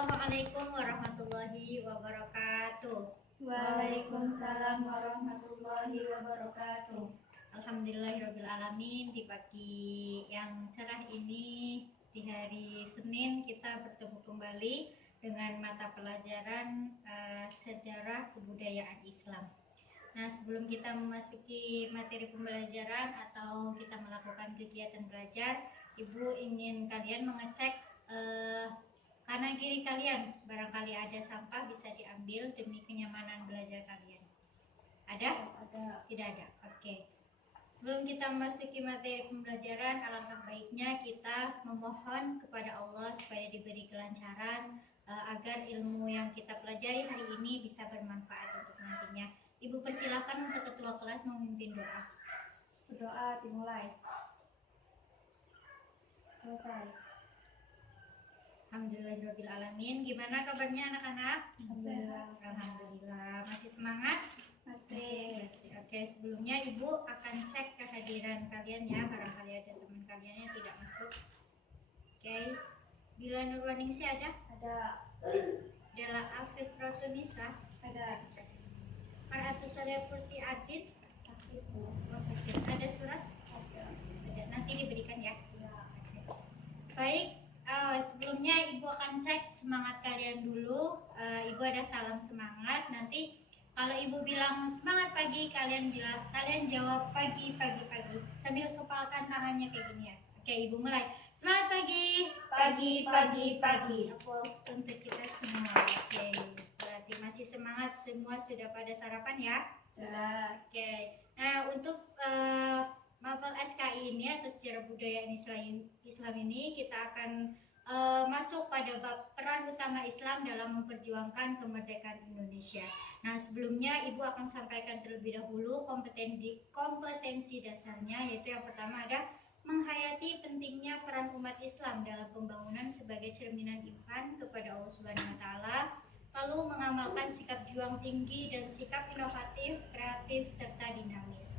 Assalamualaikum warahmatullahi wabarakatuh. Waalaikumsalam warahmatullahi wabarakatuh. Alhamdulillahirrabbilalamin. Di pagi yang cerah ini, di hari Senin, kita bertemu kembali dengan mata pelajaran sejarah kebudayaan Islam. Nah, sebelum kita memasuki materi pembelajaran atau kita melakukan kegiatan belajar, Ibu ingin kalian mengecek kanan kiri kalian. Barangkali ada sampah, bisa diambil demi kenyamanan belajar kalian. Ada? Ada. Tidak ada. Oke. Sebelum kita memasuki materi pembelajaran, alangkah baiknya kita memohon kepada Allah supaya diberi kelancaran agar ilmu yang kita pelajari hari ini bisa bermanfaat untuk nantinya. Ibu persilahkan untuk ketua kelas memimpin doa. Berdoa dimulai. Selesai. Alhamdulillahirrabbilalamin. Gimana kabarnya anak-anak? Alhamdulillah. Alhamdulillah. Masih semangat? Masih. Oke, sebelumnya Ibu akan cek kehadiran kalian ya. Barangkali ada teman kalian yang tidak masuk. Oke. Bila Nurwaningsi ada? Ada. Dela Afif Ratunisa? Ada. Maratu Surya Purti Adit? Sakit. Oh, sakit. Ada surat? Ada. Ada. Nanti diberikan ya. Ya. Oke. Baik. Sebelumnya Ibu akan cek semangat kalian dulu. Ibu ada salam semangat. Nanti kalau Ibu bilang semangat pagi, kalian jawab pagi sambil kepalkan tangannya kayak gini ya. Oke, Ibu mulai. Semangat pagi. Pagi. Applause untuk kita semua. Oke, berarti masih semangat, semua sudah pada sarapan ya. Sudah. Oke. Nah, untuk mapel SKI ini atau sejarah budaya Islam ini kita akan masuk pada bab peran utama Islam dalam memperjuangkan kemerdekaan Indonesia. Nah, sebelumnya Ibu akan sampaikan terlebih dahulu kompetensi dasarnya, yaitu yang pertama ada menghayati pentingnya peran umat Islam dalam pembangunan sebagai cerminan iman kepada Allah Subhanahu wa taala, lalu mengamalkan sikap juang tinggi dan sikap inovatif, kreatif serta dinamis.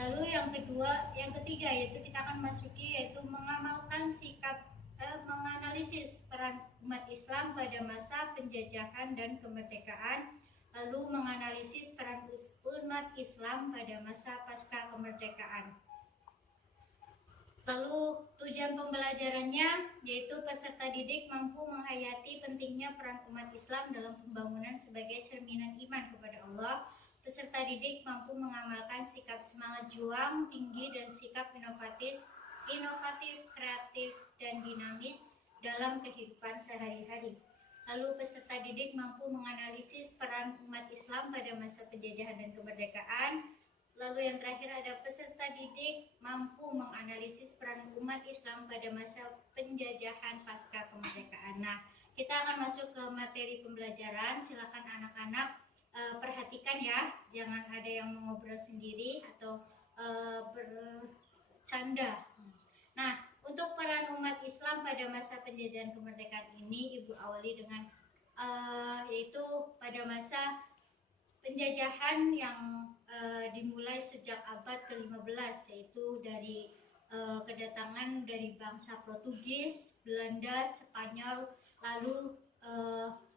Lalu yang ketiga yaitu kita akan masuki yaitu mengamalkan sikap menganalisis peran umat Islam pada masa penjajahan dan kemerdekaan, lalu menganalisis peran umat Islam pada masa pasca kemerdekaan. Lalu tujuan pembelajarannya yaitu peserta didik mampu menghayati pentingnya peran umat Islam dalam pembangunan sebagai cerminan iman kepada Allah. Peserta didik mampu mengamalkan sikap semangat juang tinggi dan sikap inovatif, kreatif, dan dinamis dalam kehidupan sehari-hari. Lalu peserta didik mampu menganalisis peran umat Islam pada masa penjajahan dan kemerdekaan. Lalu yang terakhir ada peserta didik mampu menganalisis peran umat Islam pada masa penjajahan pasca kemerdekaan. Nah, kita akan masuk ke materi pembelajaran. Silakan anak-anak perhatikan ya, jangan ada yang mengobrol sendiri atau bercanda. Nah, untuk peran umat Islam pada masa penjajahan kemerdekaan ini Ibu awali dengan yaitu pada masa penjajahan yang dimulai sejak abad ke-15, yaitu dari kedatangan dari bangsa Portugis, Belanda, Spanyol. Lalu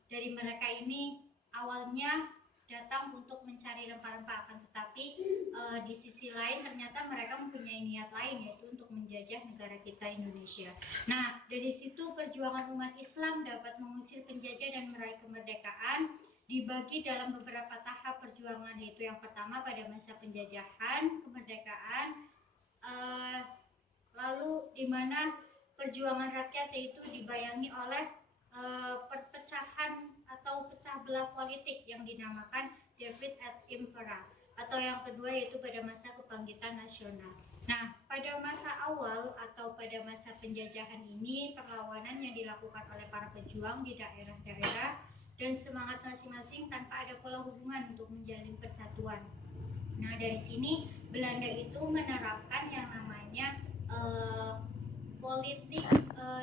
dari mereka ini awalnya datang untuk mencari rempah-rempah, akan tetapi di sisi lain ternyata mereka mempunyai niat lain, yaitu untuk menjajah negara kita Indonesia. Nah, dari situ perjuangan umat Islam dapat mengusir penjajah dan meraih kemerdekaan dibagi dalam beberapa tahap perjuangan, yaitu yang pertama pada masa penjajahan kemerdekaan, lalu di mana perjuangan rakyat itu dibayangi oleh perpecahan atau pecah belah politik yang dinamakan Divide et Impera, atau yang kedua yaitu pada masa kebangkitan nasional. Nah, pada masa awal atau pada masa penjajahan ini perlawanan yang dilakukan oleh para pejuang di daerah-daerah dan semangat masing-masing tanpa ada pola hubungan untuk menjalin persatuan. Nah, dari sini Belanda itu menerapkan yang namanya politik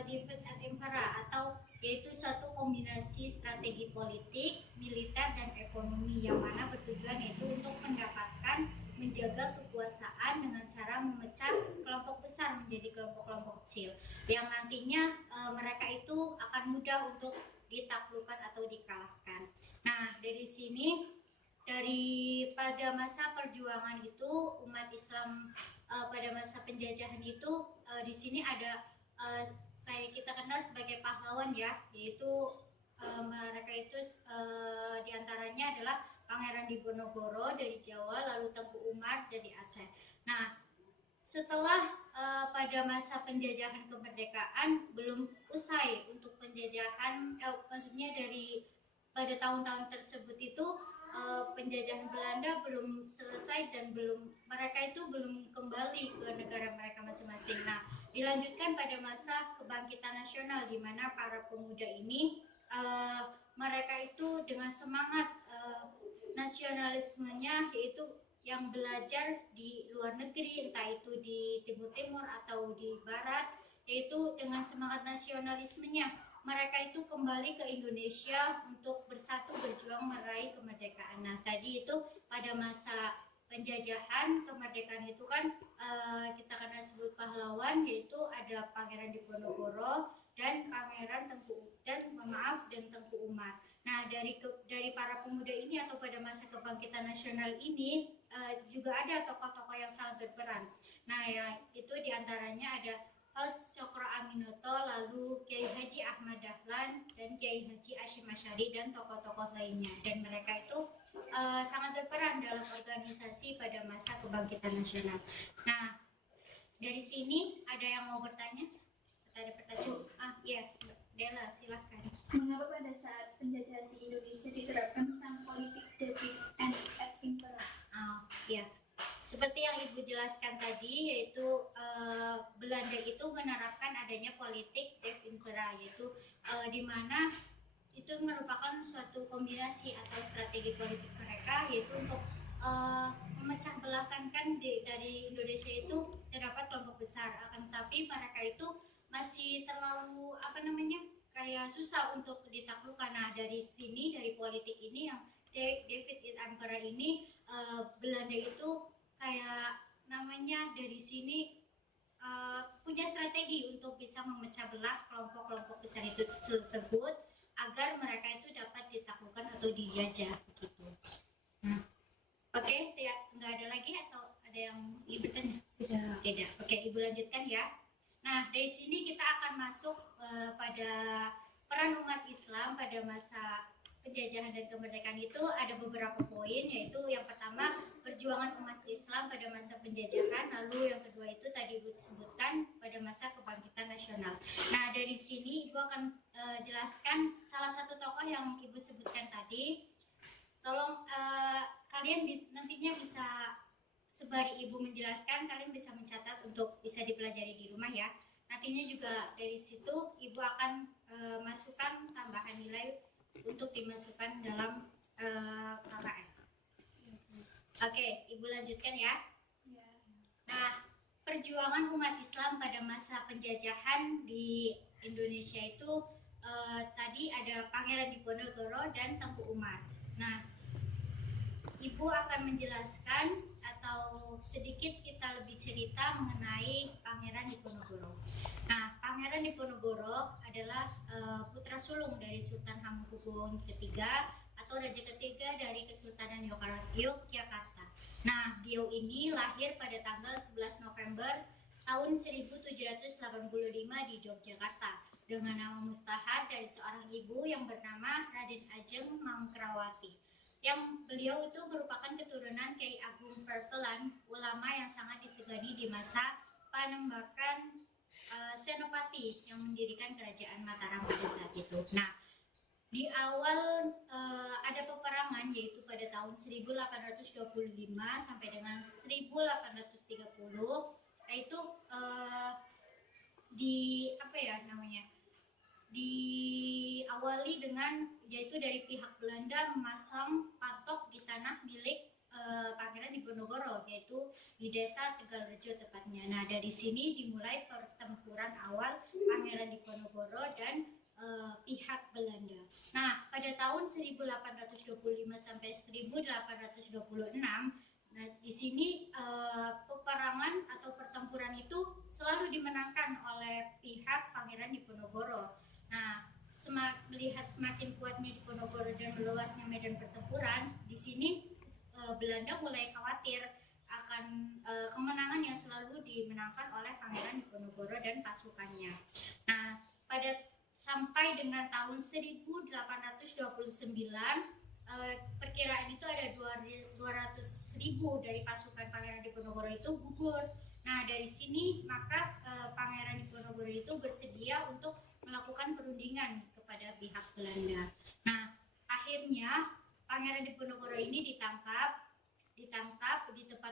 Divide et Impera, atau yaitu suatu kombinasi strategi politik, militer, dan ekonomi yang mana bertujuan yaitu untuk mendapatkan menjaga kekuasaan dengan cara memecah kelompok besar menjadi kelompok-kelompok kecil yang nantinya mereka itu akan mudah untuk ditaklukkan atau dikalahkan. Nah, dari sini pada masa perjuangan itu umat Islam pada masa penjajahan itu di sini ada kayak kita kenal sebagai pahlawan ya, yaitu mereka itu diantaranya adalah Pangeran Diponegoro dari Jawa, lalu Tengku Umar dari Aceh. Nah, setelah pada masa penjajahan kemerdekaan belum usai untuk penjajahan, maksudnya dari pada tahun-tahun tersebut itu penjajahan Belanda belum selesai dan mereka itu belum kembali ke negara mereka masing-masing. Nah, dilanjutkan pada masa kebangkitan nasional di mana para pemuda ini mereka itu dengan semangat nasionalismenya, yaitu yang belajar di luar negeri, entah itu di Timur Timur atau di Barat, yaitu dengan semangat nasionalismenya mereka itu kembali ke Indonesia untuk bersatu berjuang meraih kemerdekaan. Nah, tadi itu pada masa penjajahan kemerdekaan itu kan kita kenal sebut pahlawan, yaitu ada Pangeran Diponegoro dan Pangeran Tengku Umar. Nah, dari para pemuda ini atau pada masa kebangkitan nasional ini juga ada tokoh-tokoh yang sangat berperan. Nah, ya itu diantaranya ada Hos Cokro Aminoto, lalu Kiai Haji Ahmad Dahlan dan Kiai Haji Hashim Asyari dan tokoh-tokoh lainnya. Dan mereka itu sangat berperan dalam organisasi pada masa kebangkitan nasional. Nah, dari sini ada yang mau bertanya? Ada pertanyaan? Iya, Dela, silahkan. Mengapa pada saat penjajahan di Indonesia diterapkan tentang politik David and Impera? Ya, seperti yang Ibu jelaskan tadi, yaitu Belanda itu menerapkan adanya politik Dev Impera, yaitu di mana itu merupakan suatu kombinasi atau strategi politik mereka, yaitu untuk memecah belahkan dari Indonesia itu terdapat kelompok besar, akan tetapi mereka itu masih terlalu kayak susah untuk ditaklukkan. Nah, dari sini, dari politik ini yang David Impera ini Belanda itu kayak dari sini punya strategi untuk bisa memecah belah kelompok-kelompok besar itu tersebut agar mereka itu dapat ditaklukkan atau dijajah begitu. Nah, oke, nggak ada lagi atau ada yang Ibu bertanya? Tidak. Oke, Ibu lanjutkan ya. Nah, dari sini kita akan masuk pada peran umat Islam pada masa penjajahan dan kemerdekaan itu ada beberapa poin, yaitu yang pertama perjuangan umat Islam pada masa penjajahan, lalu yang kedua itu tadi Ibu sebutkan pada masa kebangkitan nasional. Nah, dari sini Ibu akan jelaskan salah satu tokoh yang Ibu sebutkan tadi. Tolong kalian nantinya bisa sebari Ibu menjelaskan, kalian bisa mencatat untuk bisa dipelajari di rumah ya. Nantinya juga dari situ Ibu akan masukkan tambahan nilai untuk dimasukkan dalam KKN. Oke, Ibu lanjutkan ya. Nah, perjuangan umat Islam pada masa penjajahan di Indonesia itu tadi ada Pangeran Diponegoro dan Tengku Umar. Nah, Ibu akan menjelaskan atau sedikit kita lebih cerita mengenai Pangeran Diponegoro. Nah, Pangeran Diponegoro adalah putra sulung dari Sultan Hamengkubuwono III atau Raja ketiga dari Kesultanan Yogyakarta. Nah, beliau ini lahir pada tanggal 11 November tahun 1785 di Yogyakarta dengan nama mustahar dari seorang ibu yang bernama Raden Ajeng Mangkrawati. Yang beliau itu merupakan keturunan Kiai Agung Perpelan, ulama yang sangat disegani di masa Panembakan Senopati yang mendirikan kerajaan Mataram pada saat itu. Nah, di awal ada peperangan, yaitu pada tahun 1825 sampai dengan 1830, yaitu diawali dengan yaitu dari pihak Belanda memasang patok di tanah milik Pangeran Diponegoro, yaitu di desa Tegalrejo tepatnya. Nah, dari sini dimulai pertempuran awal Pangeran Diponegoro dan pihak Belanda. Nah, pada tahun 1825 sampai 1826 Nah, di sini peperangan atau pertempuran itu selalu dimenangkan oleh pihak Pangeran Diponegoro. Nah, melihat semakin kuatnya Diponegoro dan meluasnya medan pertempuran, di sini Belanda mulai khawatir akan kemenangan yang selalu dimenangkan oleh Pangeran Diponegoro dan pasukannya. Nah, sampai dengan tahun 1829 perkiraan itu ada 200.000 dari pasukan Pangeran Diponegoro itu gugur. Nah, dari sini maka Pangeran Diponegoro itu bersedia untuk melakukan perundingan kepada pihak Belanda. Nah, akhirnya Pangeran Diponegoro ini ditangkap di tempat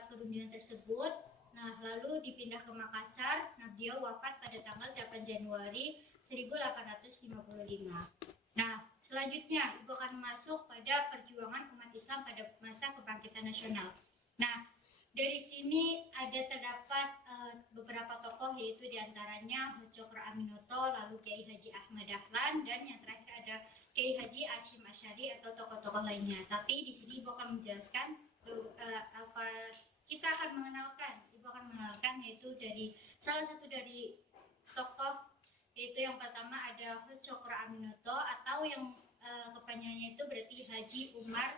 perundingan tersebut. Nah, lalu dipindah ke Makassar. Nah, dia wafat pada tanggal 8 Januari 1855. Nah, selanjutnya Ibu akan masuk pada perjuangan umat Islam pada masa kebangkitan nasional. Nah, dari sini terdapat beberapa tokoh, yaitu diantaranya Cokro Aminoto, lalu Kiai Haji Ahmad Dahlan, dan yang terakhir ada Kiai Haji Hashim Asy'ari atau tokoh-tokoh lainnya. Tapi di sini Ibu akan menjelaskan kita akan mengenalkan, Ibu akan mengenalkan yaitu dari salah satu dari tokoh, yaitu yang pertama ada Cokro Aminoto atau yang kepanjangannya itu berarti Haji Umar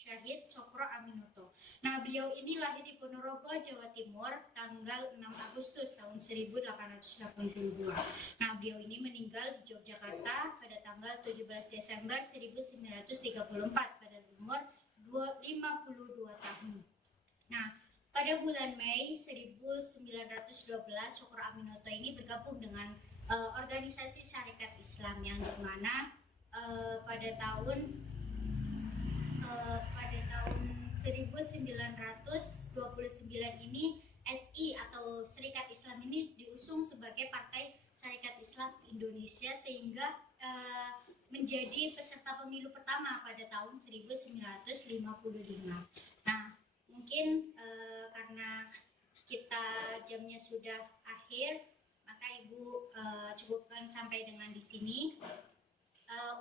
Syahid Cokro Aminoto. Nah, beliau ini lahir di Ponorogo, Jawa Timur tanggal 6 Agustus tahun 1882. Nah, beliau ini meninggal di Yogyakarta pada tanggal 17 Desember 1934 pada umur 52 tahun. Nah, pada bulan Mei 1912, Cokro Aminoto ini bergabung dengan organisasi Syarikat Islam yang dimana pada tahun 1929 ini SI atau Serikat Islam ini diusung sebagai Partai Syarikat Islam Indonesia sehingga menjadi peserta pemilu pertama pada tahun 1955. Nah, mungkin karena kita jamnya sudah akhir, maka Ibu cukupkan sampai dengan di sini.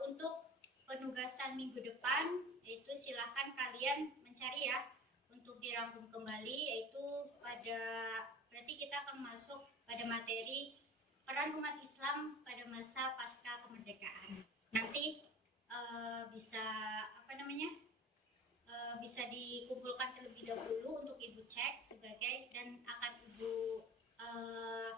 Untuk penugasan minggu depan, yaitu silakan kalian mencari ya untuk dirangkum kembali, yaitu berarti kita akan masuk pada materi peran umat Islam pada masa pasca kemerdekaan. Nanti bisa bisa dikumpulkan terlebih dahulu untuk Ibu cek sebagai dan akan Ibu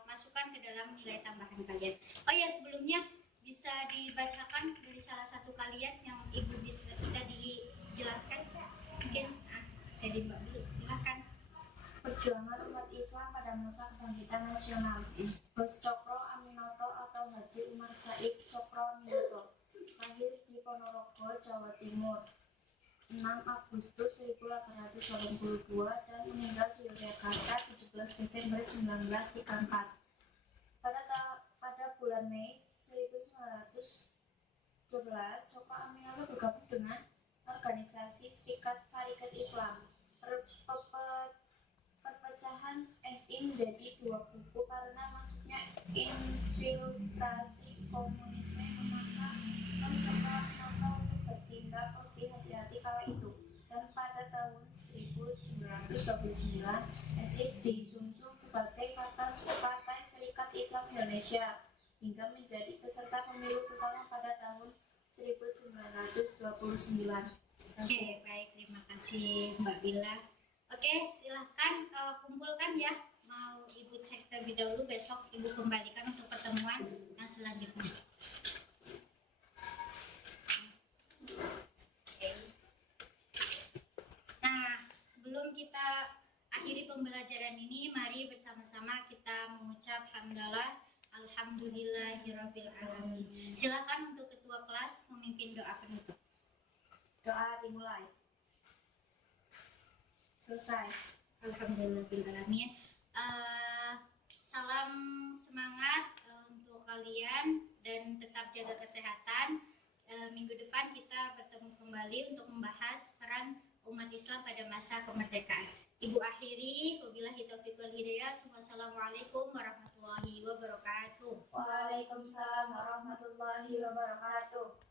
masukkan ke dalam nilai tambahan kalian. Oh ya, sebelumnya bisa dibacakan dari salah satu kalian yang Ibu bisa dijelaskan, mungkin dari Mbak dulu, silakan. Perjuangan umat Islam pada masa kebangkitan nasional. Gus Cokro Aminoto atau Haji Umar Said Cokro Aminoto lahir di Ponorogo, Jawa Timur 6 Agustus 1882 dan meninggal di Yogyakarta 17 Desember 1934. Pada bulan Mei 1912, Cokro Aminoto bergabung dengan organisasi Serikat Islam. Perpecahan SI menjadi dua kubu karena masuknya infiltrasi komunisme yang memaksa Cokro Aminoto untuk bertindak lebih hati-hati kala itu. Dan pada tahun 1929, SI disungsung sebagai Partai Serikat Islam Indonesia hingga menjadi peserta pemilu pertama pada tahun 1929. Oke, baik, terima kasih Mbak Bila. Oke, silahkan kumpulkan ya. Mau Ibu cek terlebih dahulu, besok Ibu kembalikan untuk pertemuan yang selanjutnya. Nah, sebelum kita akhiri pembelajaran ini, mari bersama-sama kita mengucap hamdalah alhamdulillahirabbil alamin. Silakan untuk ketua kelas memimpin doa penutup. Doa dimulai. Selesai. Alhamdulillahirabbil alamin. Salam semangat untuk kalian dan tetap jaga kesehatan. Minggu depan kita bertemu kembali untuk membahas peran umat Islam pada masa kemerdekaan. Ibu akhiri, wabillahi taufiq wal hidayah. Wassalamualaikum warahmatullahi wabarakatuh. Waalaikumsalam warahmatullahi wabarakatuh.